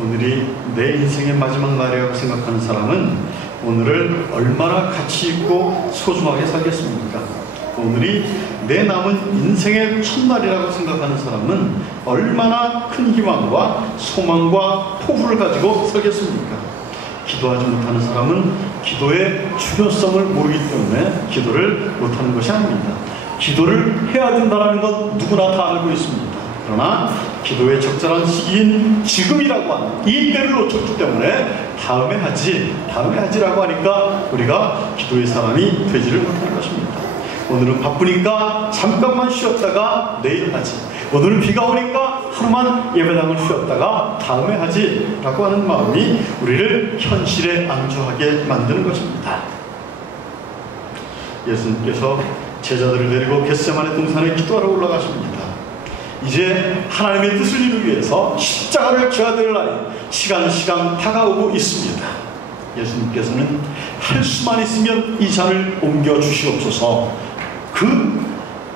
오늘이 내 인생의 마지막 날이라고 생각하는 사람은 오늘을 얼마나 가치 있고 소중하게 살겠습니까? 오늘이 내 남은 인생의 첫날이라고 생각하는 사람은 얼마나 큰 희망과 소망과 포부를 가지고 살겠습니까? 기도하지 못하는 사람은 기도의 중요성을 모르기 때문에 기도를 못하는 것이 아닙니다. 기도를 해야 된다는 건 누구나 다 알고 있습니다. 그러나 기도의 적절한 시기인 지금이라고 하는 이 때를 놓쳤기 때문에 다음에 하지라고 하니까 우리가 기도의 사람이 되지를 못하는 것입니다. 오늘은 바쁘니까 잠깐만 쉬었다가 내일 하지, 오늘은 비가 오니까 하루만 예배당을 쉬었다가 다음에 하지 라고 하는 마음이 우리를 현실에 안주하게 만드는 것입니다. 예수님께서 제자들을 데리고 겟세마네 동산에 기도하러 올라가십니다. 이제 하나님의 뜻을 이루기 위해서 십자가를 져야 될 날이 시간 다가오고 있습니다. 예수님께서는 할 수만 있으면 이 잔을 옮겨 주시옵소서, 그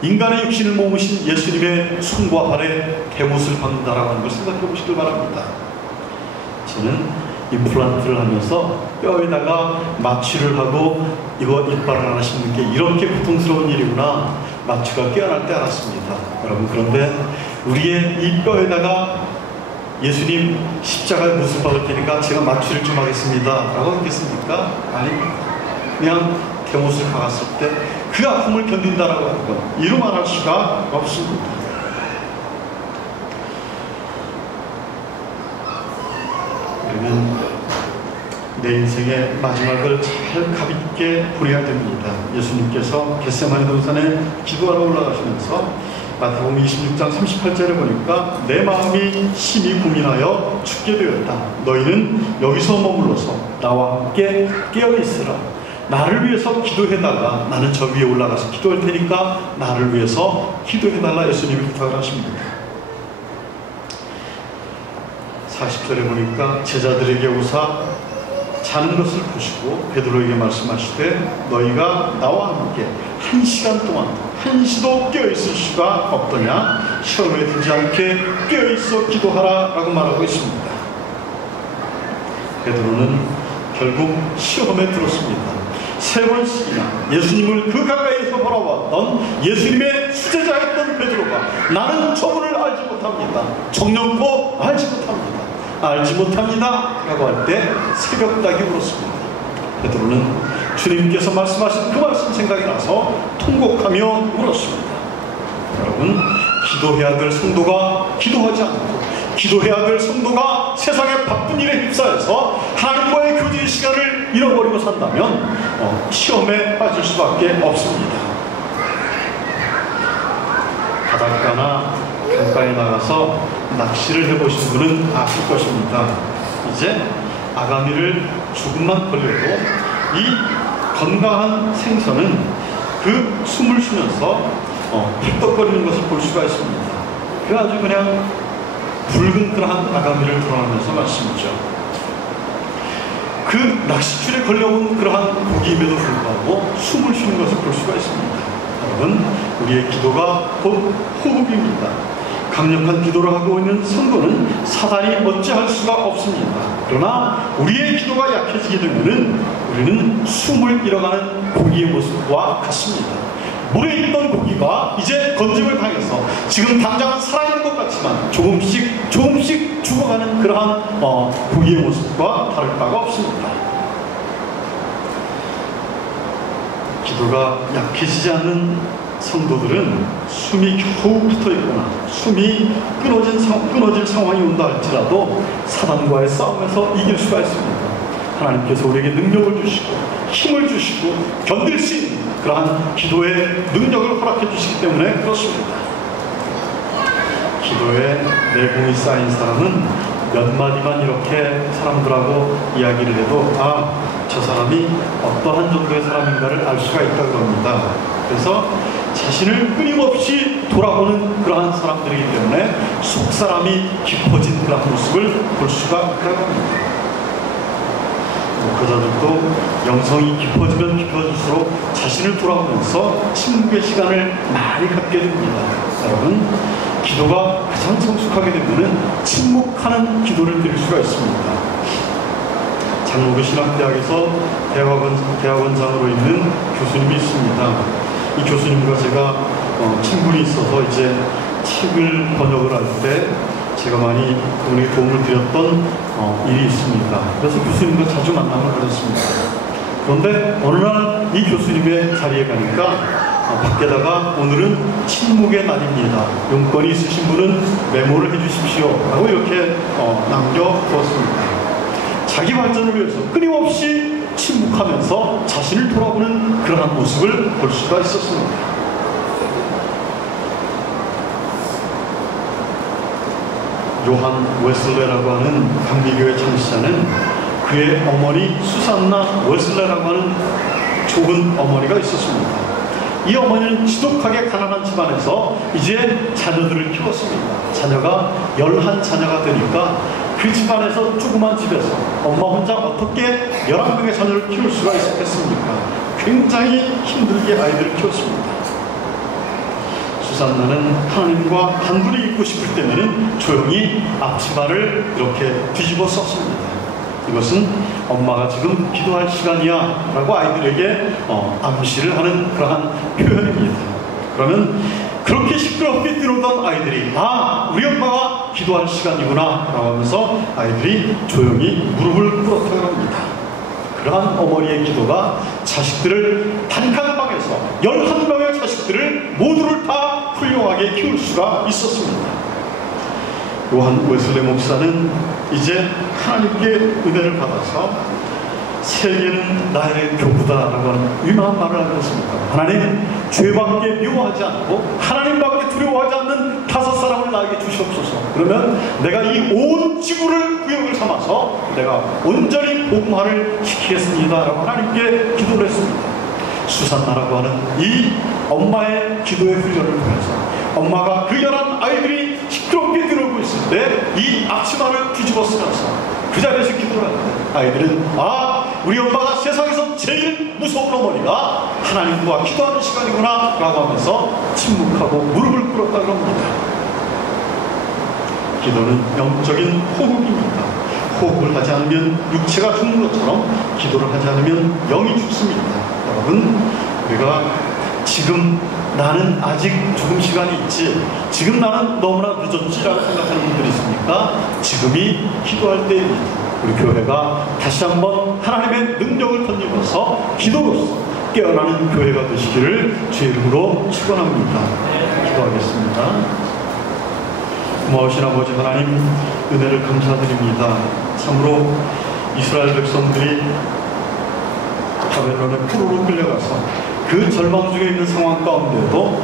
인간의 육신을 몸으신 예수님의 손과 발에 대못을 박는다라고 하는 걸 생각해 보시길 바랍니다. 저는 임플란트를 하면서 뼈에다가 마취를 하고 이거 이빨을 하나 심는 게 이렇게 고통스러운 일이구나, 마취가 깨어날 때 알았습니다. 여러분, 그런데 우리의 이 뼈에다가 예수님 십자가에 못을 박을 테니까 제가 마취를 좀 하겠습니다 라고 했겠습니까? 아닙니다. 그냥 대못을 박았을 때 그 아픔을 견딘다라고 하는 건 이루 말할 수가 없습니다. 그러면 내 인생의 마지막을 잘 가볍게 보내야 됩니다. 예수님께서 겟세마네 동산에 기도하러 올라가시면서 마태복음 26장 38절에 보니까 내 마음이 심히 고민하여 죽게 되었다. 너희는 여기서 머물러서 나와 함께 깨어있으라. 나를 위해서 기도해달라. 나는 저 위에 올라가서 기도할 테니까 나를 위해서 기도해달라. 예수님이 부탁을 하십니다. 40절에 보니까 제자들에게 오사 자는 것을 보시고 베드로에게 말씀하시되 너희가 나와 함께 1시간 동안 한시도 깨어있을 수가 없더냐. 시험에 들지 않게 깨어있어 기도하라 라고 말하고 있습니다. 베드로는 결국 시험에 들었습니다. 3번씩이나 예수님을 그 가까이에서 바라봤던 예수님의 수제자였던 베드로가 나는 저분을 알지 못합니다, 정령코 알지 못합니다 라고 할 때 새벽닭이 울었습니다. 베드로는 주님께서 말씀하신 그 말씀 생각이 나서 통곡하며 울었습니다. 여러분, 기도해야 될 성도가 기도하지 않고 기도해야 될 성도가 세상의 바쁜 일에 휩싸여서 하나님과의 교제의 시간을 잃어버리고 산다면 시험에 빠질 수밖에 없습니다. 바닷가나 강가에 나가서 낚시를 해보신 분은 아실 것입니다. 이제 아가미를 조금만 벌려도 이 건강한 생선은 그 숨을 쉬면서 펄떡거리는 것을 볼 수가 있습니다. 그 아주 그냥 붉은 그러한 아가미를 드러내면서 말씀이죠. 그 낚싯줄에 걸려온 그러한 고기임에도 불구하고 숨을 쉬는 것을 볼 수가 있습니다. 여러분, 우리의 기도가 곧 호흡입니다. 강력한 기도를 하고 있는 성도는 사단이 어찌할 수가 없습니다. 그러나 우리의 기도가 약해지게 되면 우리는 숨을 잃어가는 고기의 모습과 같습니다. 물에 있던 고기가 이제 건짐을 당해서 지금 당장은 살아있는 것 같지만 조금씩 죽어가는 그러한 고기의 모습과 다를 바가 없습니다. 기도가 약해지지 않는 성도들은 숨이 겨우 붙어있거나 숨이 끊어질 상황이 온다 할지라도 사단과의 싸움에서 이길 수가 있습니다. 하나님께서 우리에게 능력을 주시고 힘을 주시고 견딜 수 있는 그러한 기도의 능력을 허락해 주시기 때문에 그렇습니다. 기도에 내공이 쌓인 사람은 몇 마디만 이렇게 사람들하고 이야기를 해도 저 사람이 어떠한 정도의 사람인가를 알 수가 있다고 합니다. 그래서 자신을 끊임없이 돌아보는 그러한 사람들이기 때문에 속사람이 깊어진 그런 모습을 볼 수가 있다고 합니다. 목회자들도 영성이 깊어지면 깊어질수록 자신을 돌아보면서 침묵의 시간을 많이 갖게 됩니다. 여러분, 기도가 가장 성숙하게 되면 침묵하는 기도를 드릴 수가 있습니다. 장로교 신학대학에서 대학원장으로 있는 교수님이 있습니다. 이 교수님과 제가 친분이 있어서 이제 책을 번역을 할 때 제가 많이 그분에게 도움을 드렸던 일이 있습니다. 그래서 교수님과 자주 만남을 가졌습니다. 그런데 어느 날 이 교수님의 자리에 가니까 밖에다가 오늘은 침묵의 날입니다. 용건이 있으신 분은 메모를 해주십시오 라고 이렇게 남겨두었습니다. 자기 발전을 위해서 끊임없이 침묵하면서 자신을 돌아보는 그러한 모습을 볼 수가 있었습니다. 요한 웨슬레라고 하는 감리교회 창시자는 그의 어머니 수산나 웨슬레라고 하는 좁은 어머니가 있었습니다. 이 어머니는 지독하게 가난한 집안에서 이제 자녀들을 키웠습니다. 자녀가 11자녀가 되니까 그 집안에서 조그만 집에서 엄마 혼자 어떻게 11명의 자녀를 키울 수가 있었겠습니까? 굉장히 힘들게 아이들을 키웠습니다. 수산나는 하나님과 단둘이 있고 싶을 때는 조용히 앞치마를 이렇게 뒤집어 썼습니다. 이것은 엄마가 지금 기도할 시간이야 라고 아이들에게 암시를 하는 그러한 표현입니다. 그러면 그렇게 시끄럽게 뛰노던 아이들이 우리 엄마가 기도할 시간이구나 라고 하면서 아이들이 조용히 무릎을 꿇었다고 합니다. 그러한 어머니의 기도가 자식들을 단칸 방에서 11명의 자식들을 모두를 다 훌륭하게 키울 수가 있었습니다. 요한 웨슬레 목사는 이제 하나님께 은혜를 받아서 세계는 나의 교부다라고 하는 유명한 말을 하고 있습니다. 하나님, 죄밖에 미워하지 않고 하나님밖에 두려워하지 않는 5사람을 나에게 주시옵소서. 그러면 내가 이 온 지구를 구역을 삼아서 내가 온전히 복음화를 시키겠습니다 라고 하나님께 기도를 했습니다. 수산나라고 하는 이 엄마의 기도의 훈련을 통해서 엄마가 그 11아이들이 시끄럽게 들어오고 있을 때 이 앞치마를 뒤집어 쓰면서 그 자리에서 기도를 하는데 아이들은 우리 엄마가 세상에서 제일 무서운 어머니가 하나님과 기도하는 시간이구나 라고 하면서 침묵하고 무릎을 꿇었다고 합니다. 기도는 영적인 호흡입니다. 호흡을 하지 않으면 육체가 죽는 것처럼 기도를 하지 않으면 영이 죽습니다. 여러분, 우리가 지금 나는 아직 조금 시간이 있지, 지금 나는 너무나 늦었지라고 생각하는 분들이 있습니까? 지금이 기도할 때입니다. 우리 교회가 다시 한번 하나님의 능력을 덧입어서 기도로서 깨어나는 교회가 되시기를 주의 이름으로 축원합니다. 기도하겠습니다. 고마우신 아버지 하나님, 은혜를 감사드립니다. 참으로 이스라엘 백성들이 바벨론의 포로로 끌려가서 그 절망 중에 있는 상황 가운데도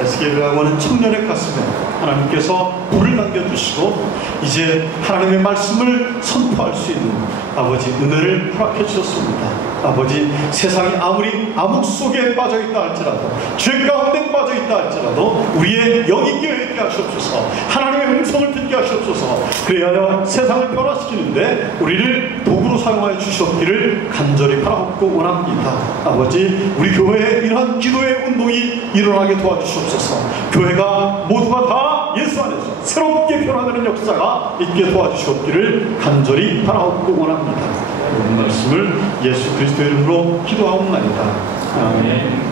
에스겔이라고 하는 청년의 가슴에 하나님께서 불을 남겨주시고 이제 하나님의 말씀을 선포할 수 있는 아버지 은혜를 허락해 주셨습니다. 아버지, 세상이 아무리 암흑 속에 빠져있다 할지라도, 죄 가운데 빠져있다 할지라도 우리의 영이 깨어있게 하시옵소서. 하나님의 음성을 듣게 하시옵소서. 그래야 세상을 변화시키는데 우리를 도구로 사용하여 주셨기를 간절히 바라옵고 원합니다. 아버지, 우리 교회에 이러한 기도의 운동이 일어나게 도와주시옵소서. 교회가 모두가 다 예수 안에서 새롭게 변화되는 역사가 있게 도와주시옵기를 간절히 바라옵고 원합니다. 모든 말씀을 예수 그리스도의 이름으로 기도하옵나이다. 아멘.